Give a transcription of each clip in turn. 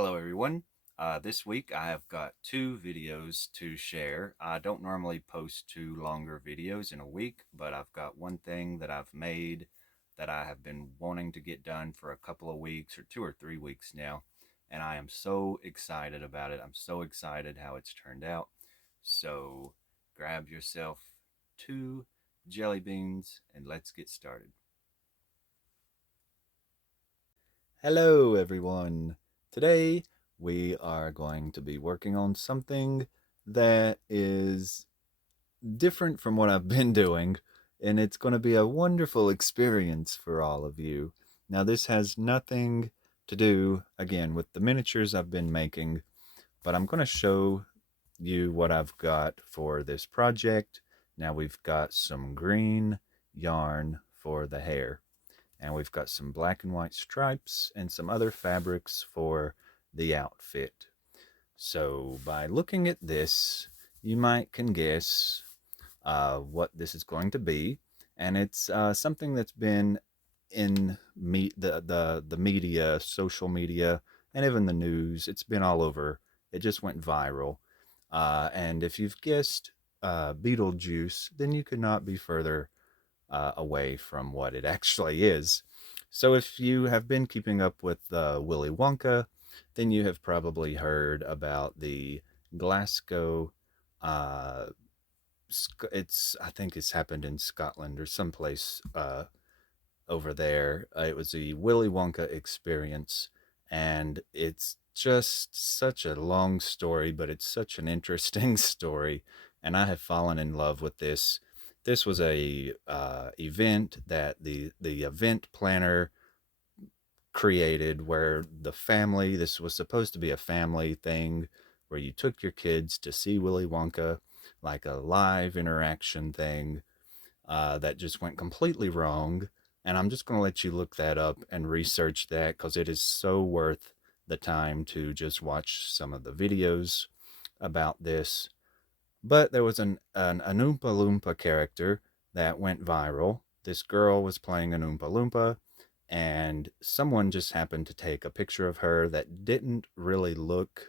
Hello everyone. This week I have got two videos to share. I don't normally post two longer videos in a week, but I've got one thing that I've made that I have been wanting to get done for a couple of weeks or 2 or 3 weeks now, and I am so excited about it. I'm so excited how it's turned out. So grab yourself two jelly beans and let's get started. Hello everyone. Today we are going to be working on something that is different from what I've been doing, and it's going to be a wonderful experience for all of you. Now, this has nothing to do, again, with the miniatures I've been making, but I'm going to show you what I've got for this project. Now, we've got some green yarn for the hair, and we've got some black and white stripes and some other fabrics for the outfit. So by looking at this, you might can guess what this is going to be, and it's something that's been in the media, social media, and even the news. It's been all over. It just went viral, and if you've guessed Beetlejuice, then you could not be further away from what it actually is. So if you have been keeping up with Willy Wonka, then you have probably heard about the Glasgow. Uh, I think it's happened in Scotland or someplace over there. It was the Willy Wonka experience, and it's just such a long story, but it's such an interesting story, and I have fallen in love with this. This was a event that the event planner created, where the family, this was supposed to be a family thing, where you took your kids to see Willy Wonka, like a live interaction thing, that just went completely wrong. And I'm just going to let you look that up and research that, because it is so worth the time to just watch some of the videos about this. But there was an Oompa Loompa character that went viral. This girl was playing an Oompa Loompa, and someone just happened to take a picture of her that didn't really look,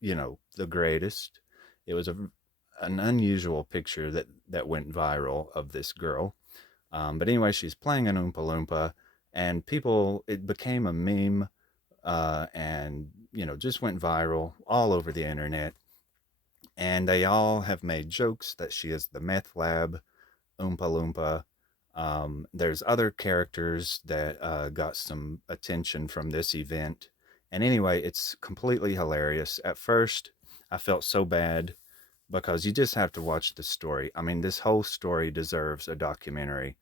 the greatest. It was an unusual picture that went viral of this girl. But anyway, she's playing an Oompa Loompa, and it became a meme, and, just went viral all over the internet. And they all have made jokes that she is the meth lab Oompa Loompa. There's other characters that got some attention from this event. And anyway, it's completely hilarious. At first, I felt so bad because you just have to watch the story. I mean, this whole story deserves a documentary,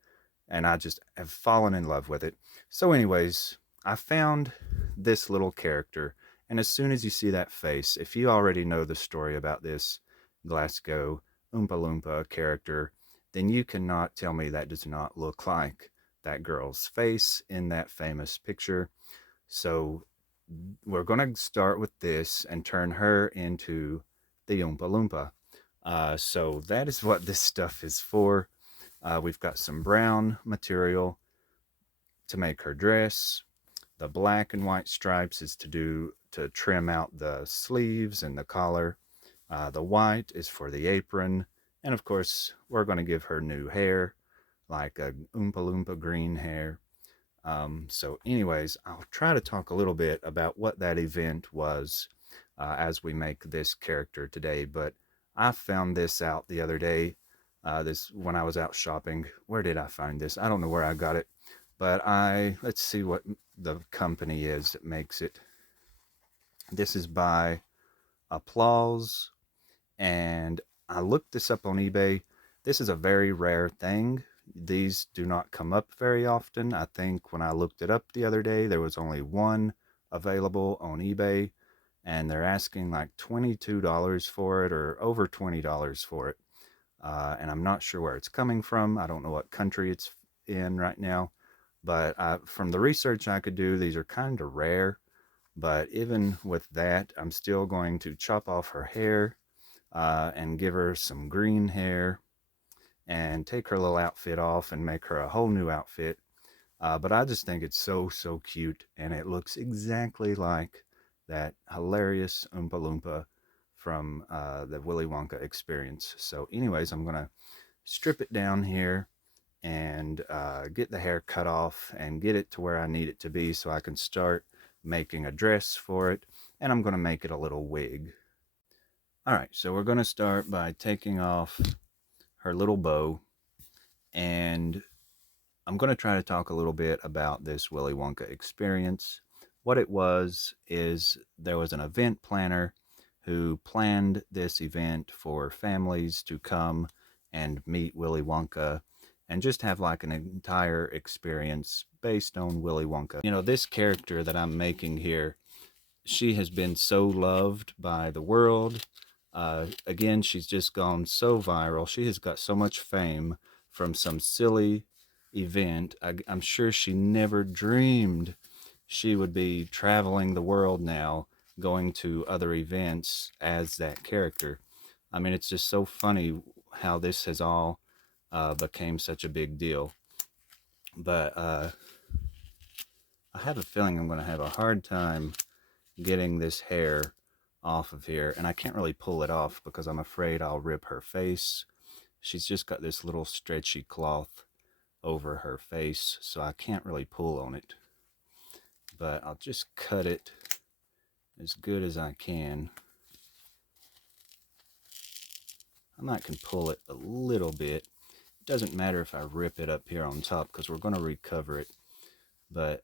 and I just have fallen in love with it. So, anyways, I found this little character, and as soon as you see that face, if you already know the story about this Glasgow Oompa Loompa character, then you cannot tell me that does not look like that girl's face in that famous picture. So we're going to start with this and turn her into the Oompa Loompa. So that is what this stuff is for. We've got some brown material to make her dress. The black and white stripes is to trim out the sleeves and the collar. The white is for the apron. And of course, we're going to give her new hair, like a Oompa Loompa green hair. So anyways, I'll try to talk a little bit about what that event was as we make this character today. But I found this out the other day, this when I was out shopping. Where did I find this? I don't know where I got it. But let's see what the company is that makes it. This is by Applause, and I looked this up on eBay. This is a very rare thing. These do not come up very often. I think when I looked it up the other day, there was only one available on eBay, and they're asking like $22 for it, or over $20 for it. And I'm not sure where it's coming from. I don't know what country it's in right now. But from the research I could do, these are kind of rare. But even with that, I'm still going to chop off her hair and give her some green hair and take her little outfit off and make her a whole new outfit. But I just think it's so, so cute, and it looks exactly like that hilarious Oompa Loompa from the Willy Wonka experience. So anyways, I'm going to strip it down here and get the hair cut off and get it to where I need it to be so I can start making a dress for it. And I'm going to make it a little wig. All right, so we're going to start by taking off her little bow, and I'm going to try to talk a little bit about this Willy Wonka experience. What it was is there was an event planner who planned this event for families to come and meet Willy Wonka and just have like an entire experience based on Willy Wonka. You know, this character that I'm making here, she has been so loved by the world. Again, she's just gone so viral. She has got so much fame from some silly event. I'm sure she never dreamed she would be traveling the world now, going to other events as that character. I mean, it's just so funny how this has all became such a big deal. But I have a feeling I'm going to have a hard time getting this hair off of here, and I can't really pull it off because I'm afraid I'll rip her face. She's just got this little stretchy cloth over her face, so I can't really pull on it, but I'll just cut it as good as I can. I might can pull it a little bit. It doesn't matter if I rip it up here on top because we're going to recover it. But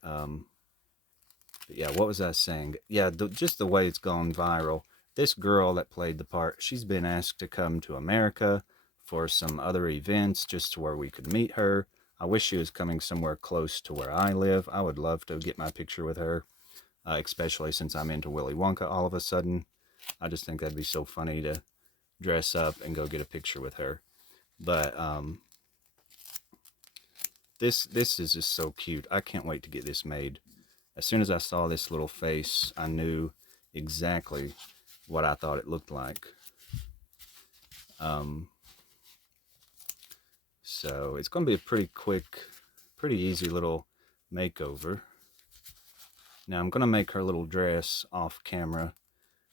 yeah, what was I saying? Yeah, just the way it's gone viral. This girl that played the part, she's been asked to come to America for some other events just to where we could meet her. I wish she was coming somewhere close to where I live. I would love to get my picture with her, especially since I'm into Willy Wonka all of a sudden. I just think that'd be so funny to dress up and go get a picture with her. But this is just so cute. I can't wait to get this made. As soon as I saw this little face, I knew exactly what I thought it looked like. So it's going to be a pretty quick, pretty easy little makeover. Now I'm going to make her little dress off camera.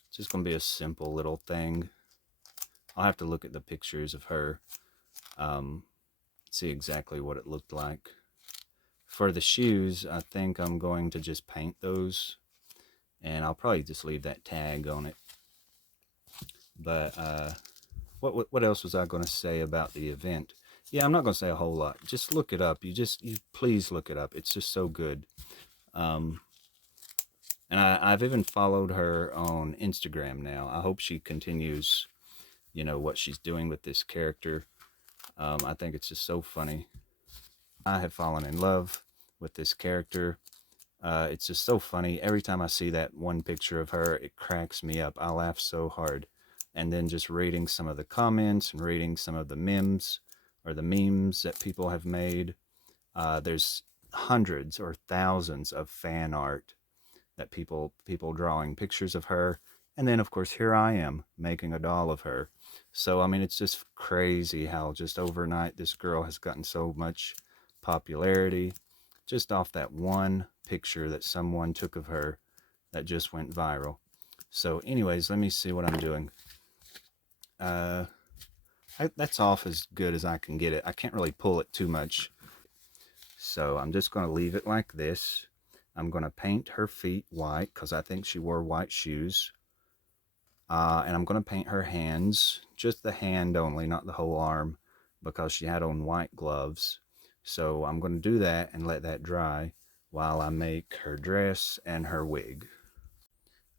It's just going to be a simple little thing. I'll have to look at the pictures of her, see exactly what it looked like. For the shoes, I think I'm going to just paint those, and I'll probably just leave that tag on it. But what else was I going to say about the event? Yeah, I'm not going to say a whole lot. Just look it up. You please look it up. It's just so good. And I've even followed her on Instagram now. I hope she continues, you know, what she's doing with this character. I think it's just so funny. I have fallen in love with this character. It's just so funny. Every time I see that one picture of her, it cracks me up. I laugh so hard. And then just reading some of the comments and reading some of the memes or the memes that people have made. There's hundreds or thousands of fan art that people drawing pictures of her. And then, of course, here I am making a doll of her. So, I mean, it's just crazy how just overnight this girl has gotten so much popularity just off that one picture that someone took of her that just went viral. So anyways, let me see what I'm doing. That's off as good as I can get it. I can't really pull it too much. So I'm just going to leave it like this. I'm going to paint her feet white because I think she wore white shoes. And I'm going to paint her hands, just the hand only, not the whole arm, because she had on white gloves. So I'm going to do that and let that dry while I make her dress and her wig.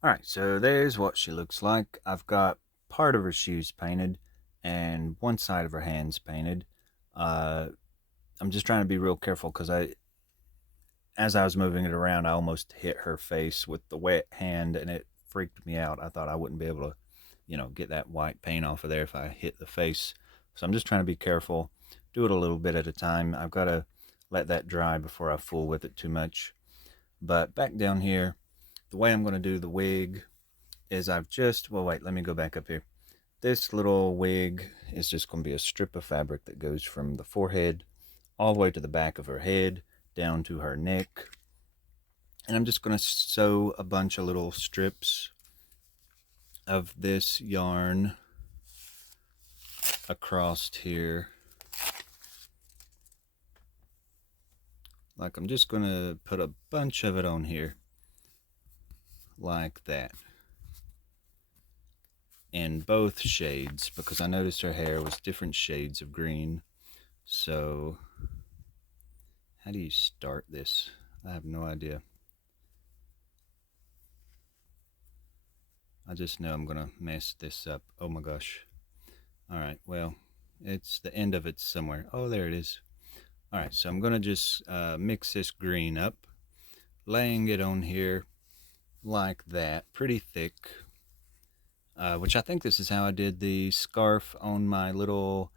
Alright, so there's what she looks like. I've got part of her shoes painted and one side of her hands painted. I'm just trying to be real careful because as I was moving it around, I almost hit her face with the wet hand and it freaked me out. I thought I wouldn't be able to, you know, get that white paint off of there if I hit the face. So I'm just trying to be careful. Do it a little bit at a time. I've got to let that dry before I fool with it too much. But back down here, the way I'm going to do the wig is well, wait, let me go back up here. This little wig is just going to be a strip of fabric that goes from the forehead all the way to the back of her head, down to her neck. And I'm just going to sew a bunch of little strips of this yarn across here. Like I'm just going to put a bunch of it on here like that, in both shades, because I noticed her hair was different shades of green. So how do you start this? I have no idea. I just know I'm gonna mess this up. Oh my gosh. Alright, well, it's the end of it somewhere. Oh, there it is. Alright, so I'm gonna just mix this green up, laying it on here like that, pretty thick. Which I think this is how I did the scarf on my little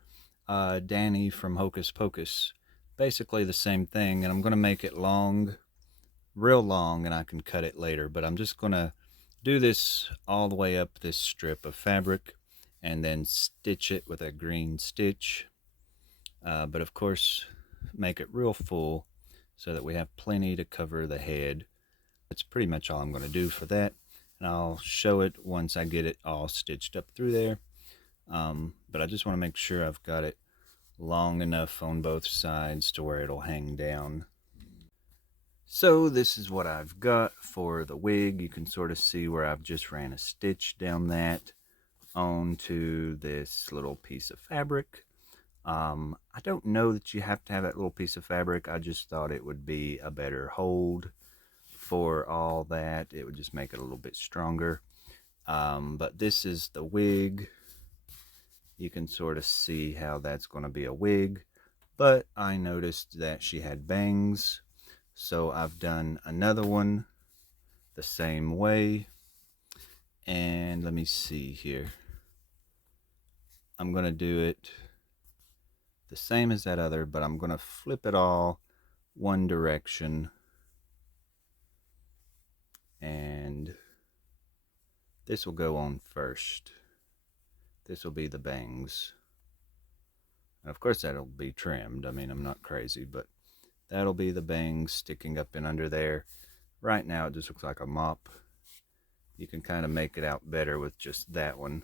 Danny from Hocus Pocus. Basically the same thing, and I'm going to make it long, real long, and I can cut it later. But I'm just going to do this all the way up this strip of fabric and then stitch it with a green stitch. But of course, make it real full so that we have plenty to cover the head. That's pretty much all I'm going to do for that. And I'll show it once I get it all stitched up through there. But I just want to make sure I've got it long enough on both sides to where it'll hang down. So this is what I've got for the wig. You can sort of see where I've just ran a stitch down that onto this little piece of fabric. I don't know that you have to have that little piece of fabric. I just thought it would be a better hold for all that. It would just make it a little bit stronger. But this is the wig. You can sort of see how that's going to be a wig. But I noticed that she had bangs, so I've done another one the same way. And let me see here. I'm going to do it the same as that other, but I'm going to flip it all one direction. And this will go on first. This will be the bangs. And of course that'll be trimmed. I mean, I'm not crazy, but that'll be the bangs sticking up in under there. Right now it just looks like a mop. You can kind of make it out better with just that one.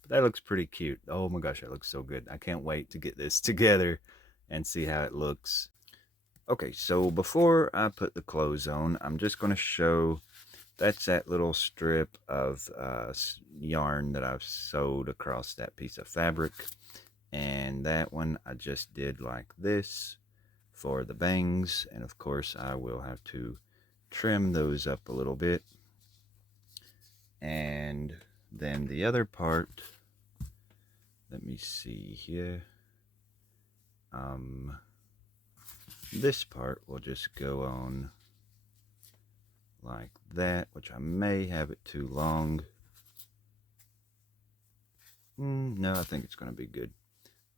But that looks pretty cute. Oh my gosh, that looks so good. I can't wait to get this together and see how it looks. Okay, so before I put the clothes on, I'm just going to show that's that little strip of yarn that I've sewed across that piece of fabric. And that one I just did like this for the bangs. And of course I will have to trim those up a little bit. And then the other part, let me see here. This part will just go on like that, which I may have it too long. No, I think it's going to be good.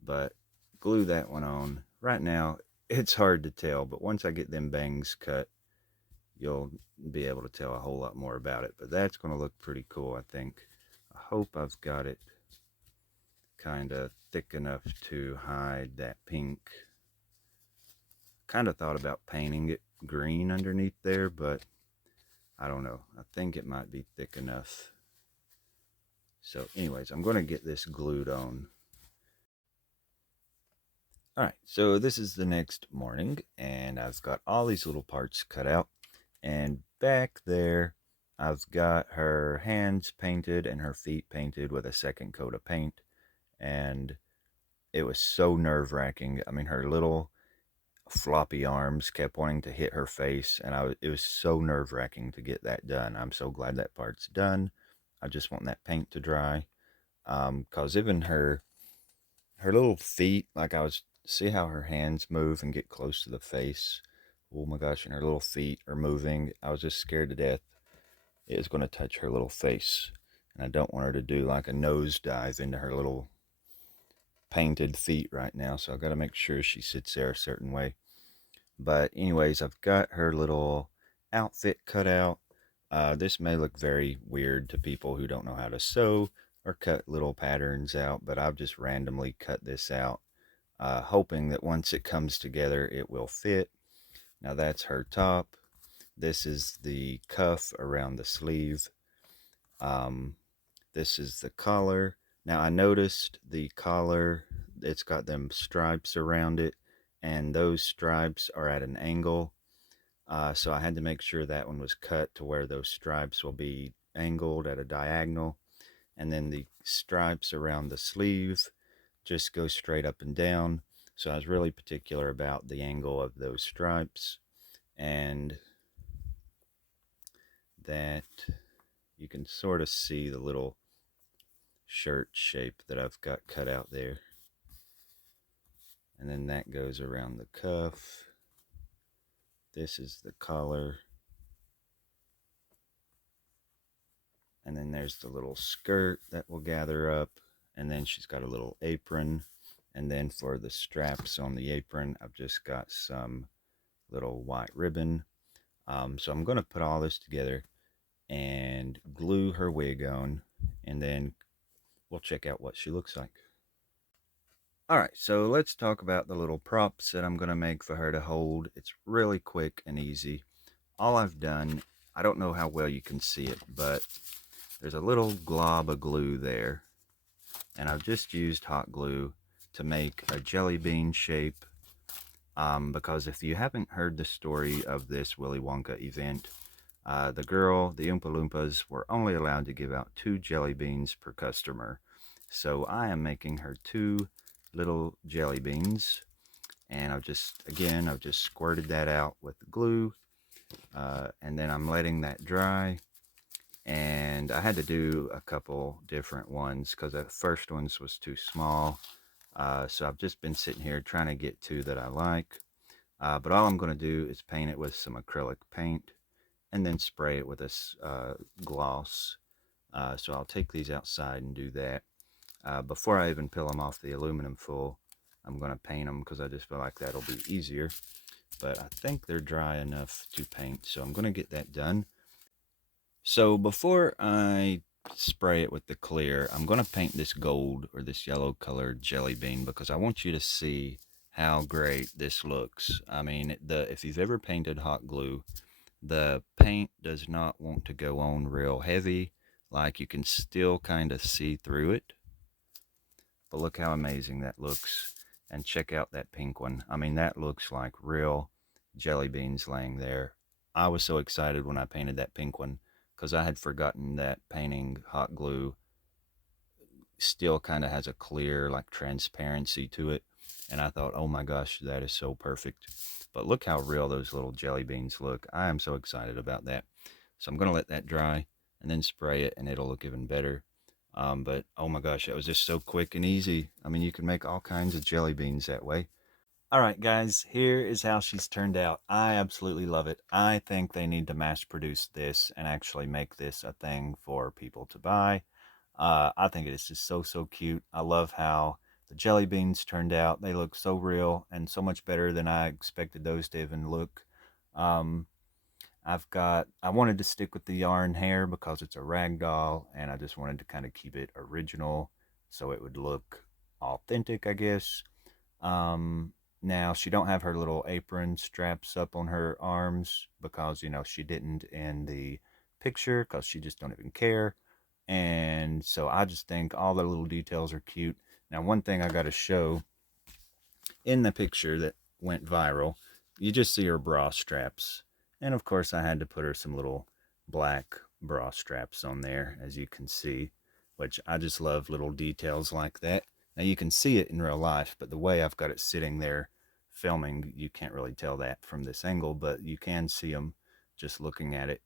But glue that one on. Right now, it's hard to tell, but once I get them bangs cut, you'll be able to tell a whole lot more about it. But that's going to look pretty cool, I think. I hope I've got it kind of thick enough to hide that pink. Kind of thought about painting it green underneath there, but I don't know. I think it might be thick enough. So anyways, I'm going to get this glued on. Alright, so this is the next morning, and I've got all these little parts cut out. And back there, I've got her hands painted and her feet painted with a second coat of paint. And it was so nerve-wracking. I mean, her little floppy arms kept wanting to hit her face, and it was so nerve-wracking to get that done. I'm so glad that part's done. I just want that paint to dry. Because even her little feet, like see how her hands move and get close to the face. Oh my gosh, and her little feet are moving. I was just scared to death it was going to touch her little face. And I don't want her to do like a nosedive into her little painted feet right now. So I've got to make sure she sits there a certain way. But anyways, I've got her little outfit cut out. This may look very weird to people who don't know how to sew or cut little patterns out, but I've just randomly cut this out, hoping that once it comes together, it will fit. Now that's her top. This is the cuff around the sleeve. This is the collar. Now I noticed the collar, it's got them stripes around it, and those stripes are at an angle. So I had to make sure that one was cut to where those stripes will be angled at a diagonal. And then the stripes around the sleeve just go straight up and down. So I was really particular about the angle of those stripes, and that you can sort of see the little shirt shape that I've got cut out there. And then that goes around the cuff. This is the collar. And then there's the little skirt that will gather up. And then she's got a little apron. And then for the straps on the apron, I've just got some little white ribbon. So I'm going to put all this together and glue her wig on, and then we'll check out what she looks like. Alright, so let's talk about the little props that I'm going to make for her to hold. It's really quick and easy. All I've done, I don't know how well you can see it, but there's a little glob of glue there, and I've just used hot glue to make a jelly bean shape, because if you haven't heard the story of this Willy Wonka event, the Oompa Loompas, were only allowed to give out 2 jelly beans per customer. So I am making her 2 little jelly beans, and I've just squirted that out with glue, and then I'm letting that dry. And I had to do a couple different ones because the first ones was too small. So I've just been sitting here trying to get 2 that I like. But all I'm going to do is paint it with some acrylic paint, and then spray it with this gloss. So I'll take these outside and do that. Before I even peel them off the aluminum foil, I'm going to paint them because I just feel like that'll be easier. But I think they're dry enough to paint, so I'm going to get that done. So before I spray it with the clear, I'm going to paint this gold or this yellow colored jelly bean because I want you to see how great this looks. I mean, if you've ever painted hot glue, the paint does not want to go on real heavy. Like, you can still kind of see through it. But look how amazing that looks. And check out that pink one. I mean, that looks like real jelly beans laying there. I was so excited when I painted that pink one because I had forgotten that painting hot glue still kind of has a clear, like, transparency to it. And I thought, oh my gosh, that is so perfect. But look how real those little jelly beans look. I am so excited about that. So I'm going to let that dry and then spray it, and it'll look even better. But oh my gosh, that was just so quick and easy. I mean, you can make all kinds of jelly beans that way. All right, guys, here is how she's turned out. I absolutely love it. I think they need to mass produce this and actually make this a thing for people to buy. I think it is just so cute. I love how the jelly beans turned out. They look so real and so much better than I expected those to even look. Um, I wanted to stick with the yarn hair because it's a rag doll, and I just wanted to kind of keep it original so it would look authentic, I guess. Now she don't have her little apron straps up on her arms because, you know, she didn't in the picture because she just don't even care. And so I just think all the little details are cute. Now, one thing I got to show, in the picture that went viral, you just see her bra straps. And of course, I had to put her some little black bra straps on there, as you can see, which I just love little details like that. Now, you can see it in real life, but the way I've got it sitting there filming, you can't really tell that from this angle, but you can see them just looking at it.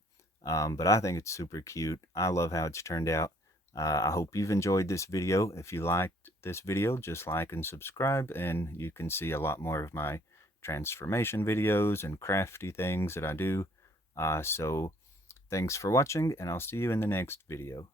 But I think it's super cute. I love how it's turned out. I hope you've enjoyed this video. If you liked this video, just like and subscribe, and you can see a lot more of my transformation videos and crafty things that I do. So thanks for watching, and I'll see you in the next video.